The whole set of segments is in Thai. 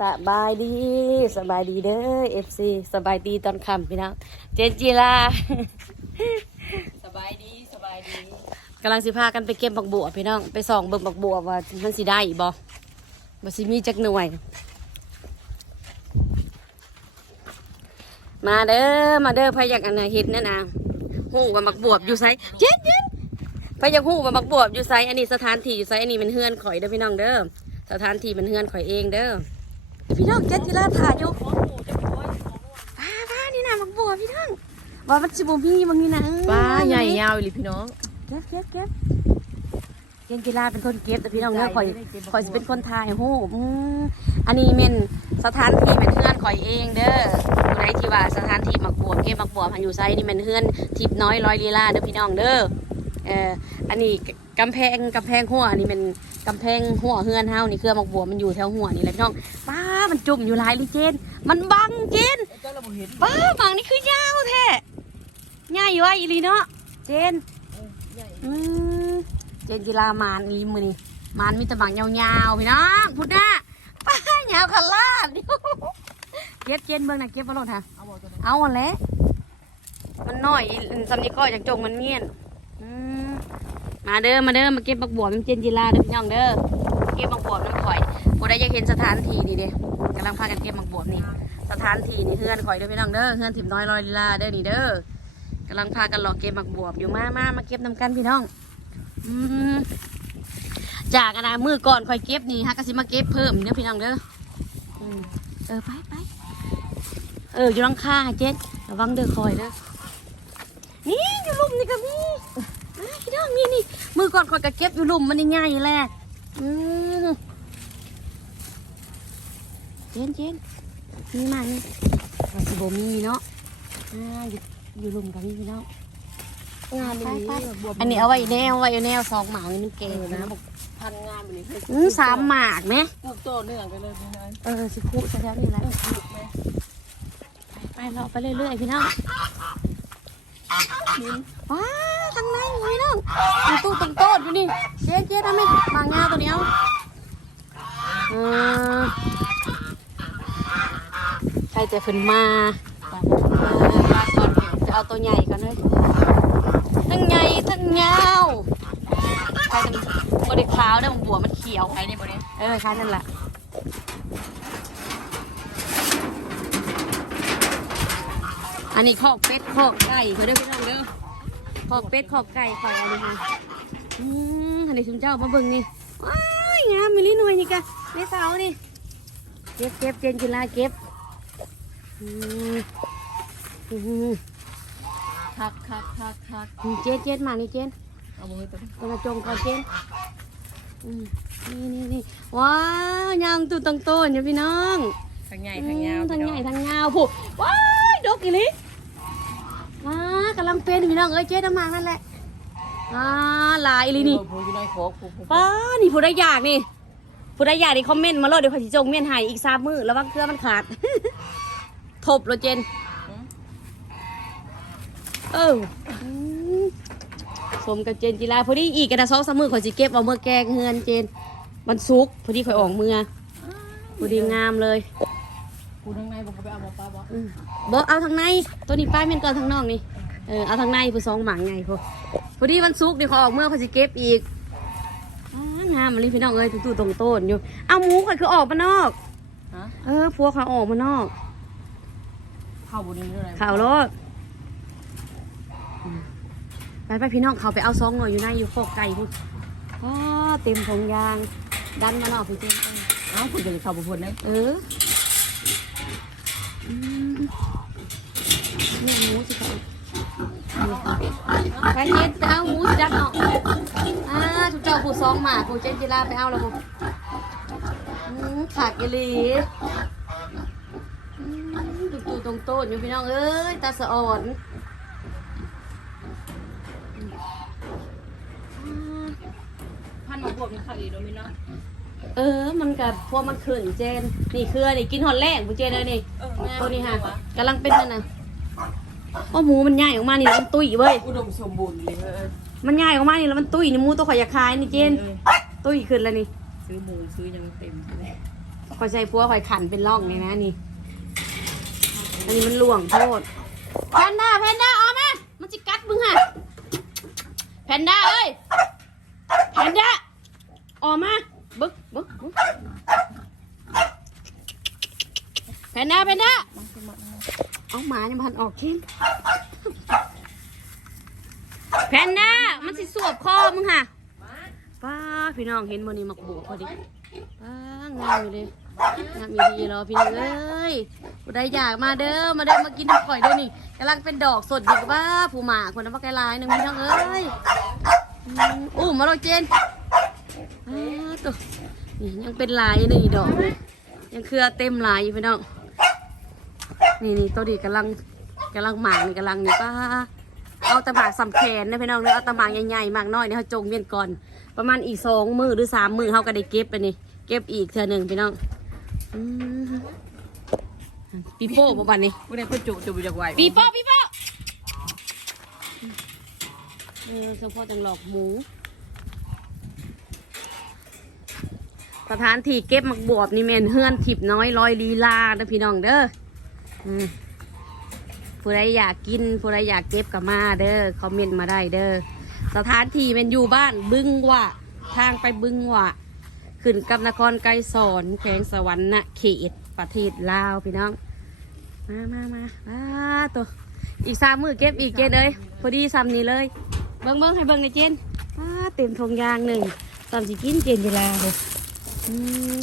สบายดีสบายดีเด้อเอฟซีสบายดีตอนค่ำพี่น้องเจนจีลาสบายดีสบายดีกำลังสิพากันไปเก็บบักบัวพี่น้องไปส่องเบิ่งบักบัวว่ามันสิได้อีบ่บ่สิมีจักหน่วย มาเด้อมาเด้อพาอยากอันน่ะเฮ็ดนั่นน่ะฮู้ว่าบักบวบอยู่ไสเย็นเย็นพาอยากฮู้ว่าบักบวบอยู่ไสอันนี้สถานที่อยู่ไสอันนี้มันเฮือนข่อยเด้อพี่น้องเด้อสถานที่มันเฮือนข่อยเองเด้อ พี่น้องเจนจีลาถ่ายอยู่ของหมูจะโอยของหมูป้าป้านี่นะบักบัวพี่น้องว่ามันสิบ่มีบางนี่นะเออป้าใหญ่ยาวเลยพี่น้องเก็บเก็บเก็บเจนกีฬาเป็นคนเก็บแต่พี่น้องเนื้อข่อยข่อยสิเป็นคนถ่ายโหอืมอันนี้เป็นสถานที่เป็นเฮือนข่อยเองเด้อผู้ใดที่ว่าสถานที่มักบัวเก็บมักบัวพันอยู่ไซนี่เป็นเฮือนทิพย์น้อยร้อยลีลาเด้อพี่น้องเด้อ เอออันนี้กำแพงกำแพงหัวอันนี้เป็นกำแพงหัวเฮือนเฮานี่เครือมักบัวมันอยู่แถวหัวนี่แหละพี่น้องป้ามันจุ่มอยู่หลายลิเจน มันบังเจนเจ้าเราบ่เห็นป้าบางนี่คือยาวแท้ใหญ่ว่าอีหลีเนาะเจนใหญ่อืมเจนกีฬามานนี่มือนี่มานมีแตะบางยาวๆพี่น้องพุดนะป้ายาวขลาดเก็บเจนเบิ่งนะเก็บมาโลดค่ะเอาบ่ตัวนี้เอาอันแหละมันน้อยสำนีก้อยจากจงมันเงียนอื มาเด้อมาเด้อมาเก็บบักบวบน้ำเจนจีลาเด้อพี่น้องเด้อเก็บบักบวบน้ำข่อยบ่ได้ยาเห็นสถานที่นี่เด้กำลังพากันเก็บบักบวบนี่สถานที่นี่เฮือนข่อยเด้อพี่น้องเด้อเฮือนถิ่มน้อยลอยลีลาเด้อนี่เด้อกำลังพากันรอเก็บบักบวบอยู่มามามาเก็บนำกันพี่น้องอืมจากอนนะมือก่อนข่อยเก็บนี่ฮะก็สิมาเก็บเพิ่มเด้อพี่น้องเด้ออืมเออไปไปเอออยู่หลังคาเจ็ดระวังเด้อคอยเด้อ นี่อยู่หลุมนี่ก็มีอ่าพี่น้องนี่นี่มือก่อนข่อยก็เก็บอยู่หลุมมันนี่ง่ายอยู่แหละอืมเจนเจนมีมานี่ว่าสิบมีเนาะอ่าอยู่อยู่ลุมกันนี่พี่น้องงามไปเลยไปบวบอันนี้เอาไว้แนวไว้แนวสองหมากนี่มันเก่งนะบอกพันงามเลยอืมสามหมากไหมปลูกโตเนื่องกันเลยพี่น้องเออสิคุซะแล้วนี่แหละปลูกไหมไปเราไปเรื่อยๆพี่น้อง ว้าทางในพี่น้องมีตู้ตรงโต๊ะอยู่นี่เจ๊เจ๊ทำไมบางงาตัวเนี้ยเออใครจะขึ้นมาปลาเออมาก่อนจะเอาตัวใหญ่ก่อนเลยทั้งใหญ่ทั้งยาวใครจะบริขาวได้มันบัวมันเขียวใครในบ่นี้เออแค่นั้นแหละ อันนี้ขอกเป็ดขอกไก่เขาเด้อพี่น้องเด้อขอกเป็ดขอกไก่ขอกอะไรนี่อืมอันนี้ชุมเจ้ามาเบิ่งนี่ว้ายงามมิลิหน่วยนี่กะในเสานี่เก็บเก็บเจนกินลาเก็บอืมอืมคักคักคักคักเจนเจนมานี่เจนเอาบ่เห็นตัวนี้กำลังจงก่อนเจนอืมนี่นี่นี่ว้าวยางตุ่ตังโตนอยู่พี่น้องทั้งใหญ่ทั้งยาวทั้งใหญ่ทั้งยาวผู้ว้ายดกอีหลิากำลังเป็นพี่น้องเอ้ยเจ๊น้ำมันนั่นแหละว้าหลายอีหลินี่ ผู้อยู่ในโคกผู้ผู้ป้านี่ผู้ใดอยากนี่ผู้ใดอยากนี่คอมเมนต์มาโลดเดี๋ยวขอยสิจงเมียนให้อีกสามมือระวังเครือมันขาด ทบโลเจนเอออืมสมกับเจนจีลาพอดีอีกกันนะสองสามมือขอยสิเก็บเอาเมื่อแกงเฮือนเจนมันซุกร์พอดีข่อยออกเมื่อพอดีงามเลย ปูทั้งในบ่เขาไปเอาปลาบ่อืมบอเอาทางใน ตัวนี้ป้าเมนก่อนทางนอกนี่ เออเอาทางในผู้สองหมางไงพอพอดีวันศุกร์เดี๋ยวเขาออกเมื่อเขาจะเก็บอีกอ้างามมันเลยพี่น้องเอ้ยตู้ตรงโต้นอยู่ เอาหมูข่อยคือออกมานอก ฮะเออพวกเขาออกมานอกเข้าบ่นี้เท่าไรข่าวรถไปไปพี่น้องเขาไปเอาซองหน่อยอยู่ในอยู่ฟอกไก่พุ่นอ้าเต็มทงยาง ดันมานอกพี่เจ้าเอ้าคุณจะเข้าบ่พ้นได้เออ นี่หมูสิเขาไปเฮ็ดไปเอาหมูสิดักเนาะอ่าทุกเจ้าผู้ซองหมาผู้เจนจิลาไปเอาแล้วผู้ขากอีหลีอืมตุกตูตรงโต้นอยู่พี่น้องเอ้ยตาสะอ่อนพันหมบวบนี่ค่ะอีโดมิเนา เออ มันกับพวกมันขึ้นเจน นี่คืออันนี้กินหอนแรกผู้เจนเลยนี่เออตัวนี้ฮะกำลังเป็นนั่นน่ะว่าหมูมันใหญ่ออกมานี่แล้วมันตุ้ยเว้ย อุดมสมบูรณ์เลยเออมันใหญ่ออกมานี่แล้วมันตุ้ยนี่หมูตัวข่อยอยากขายนี่เจนเออตุ้ยขึ้นแล้วนี่ ซื้อหมูซื้อยังเต็มเลยคอยใช้พัวคอยขันเป็นร่องเลยนะนี่ อันนี้มันหลวงโทษแพนด้าแพนด้าออกมา มันจะกัดมึงฮะแพนด้าเอ้ยแพนด้าออกมาบึกบึกบึกแพ นด้าแพนด้าเอาหมายังพันออกเข้มแพนด้ามันสิสวบคอมึงฮะป้าพี่น้องเห็นมันนี่มักบวกพอดีป้างามอยู่เลยงามอยู่ดีรอพี่น้องเอ้ยผู้ใดอยากมาเด้อมาเด้อมากินน้ำข่อยเด้อนี่กำลังเป็นดอกสดดีกว่าผู้หมาคนนั้นว่าไกลายหนึ่งพี่น้องเอ้ยอืมอู้มาโรเจนอ้าตัวนี่ยังเป็นลายอยู่เลยอีดอกเลยยังเครือเต็มลายอยู่พี่น้อง นี่นี่ตัวดีกำลังกำลังหมากนี่กำลังนี่ป้าเอาตะหมากสำแขนนะพี่น้องเลยเอาตะหมากใหญ่ๆหมากน้อยเนี่ยเขาจงเวียนก่อน ประมาณอีกสองมือหรือสามมือเขาก็ได้เก็บไปนี่เก็บอีกเทื่อหนึ่งพี่น้องอืมปีโป้ประมาณนี้ผู้ใดผู้จุจุบุจักไหวปีโป้ปีโป้เออเฉพาะจังหลอกหมูสถานที่เก็บหมักบวบนี่แมนเฮือนถิบน้อยลอยลีลาเด้อพี่น้องเด้ออืม ผู้ใดอยากกินผู้ใดอยากเก็บก็มาเด้อคอมเมนต์มาได้เด้อสถานที่แมันอยู่บ้านบึงวะทางไปบึงวะขึ้นกับนครไกรสอนแขวงสวรรณเขตประเทศลาวพี่น้อง มามามาอ่าตัวอีกสามมือเก็บอีกเจนเลยพอดีซ้ำนี้เลย เบิ้งเบิ้งให้เบิ้งในเจนอ่าเต็มทงยางหนึ่งซ้ำสิกินเจนเวลาเลยอืม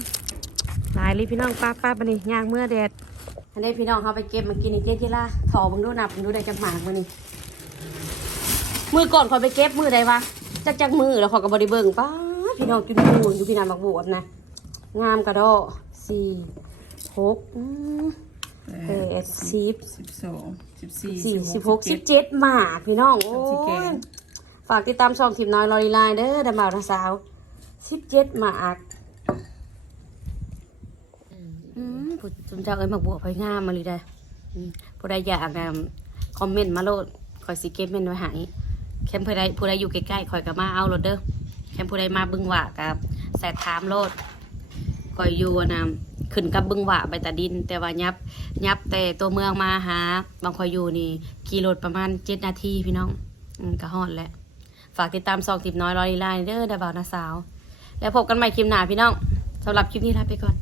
หลายเลยพี่น้องป้าป้าปนี่ยางเมื่อแดด อันนี้พี่น้องเขาไปเก็บมากินอีกเจนเวลาถอบังดูนับบังดูได้จักหมากมานี่มือก่อนขอยไปเก็บมือใดวะจักจักมือแล้วขอยกับบริเบิ้งป้าพี่น้องกินมูอยู่พี่นานบักบวบนะ งามกระโดอสี่หกอืมเออสิบสิบสองสิบสี่สี่สิบหกสิบเจ็ดหมากพี่น้องโอ้สิบแกยงฝากติดตามช่องทิมน้อยลอรีไลน์เด้อดำบ่าวนะสาวสิบเจ็ดหมากอื มเจ้าเอ้ยมาบวกไปงามมาเลยได้ผู้ใดอยากอะคอมเมนต์มาโลดคอยสิเก็บเมนไว้หายแคมผู้ใดผู้ใดอยู่ใกล้ๆคอยกับมาเอาโลดเด้อแคมผู้ใดมาบึงหวะกับแสดถามโลดคอยอยู่นะขึ้นกับบึงหวะไปตาดิน แต่ว่ายับยับแต่ตัวเมืองมาหา บางคอยอยู่นี่ขี่รถประมาณเจ็ดนาทีพี่น้องอืมก็ฮอดแหละฝากติดตามซองติบน้อยรอลีไลน์เด้อดาบาวนาสาว แล้วพบกันใหม่คลิปหน้าพี่น้องสำหรับคลิปนี้ลาไปก่อน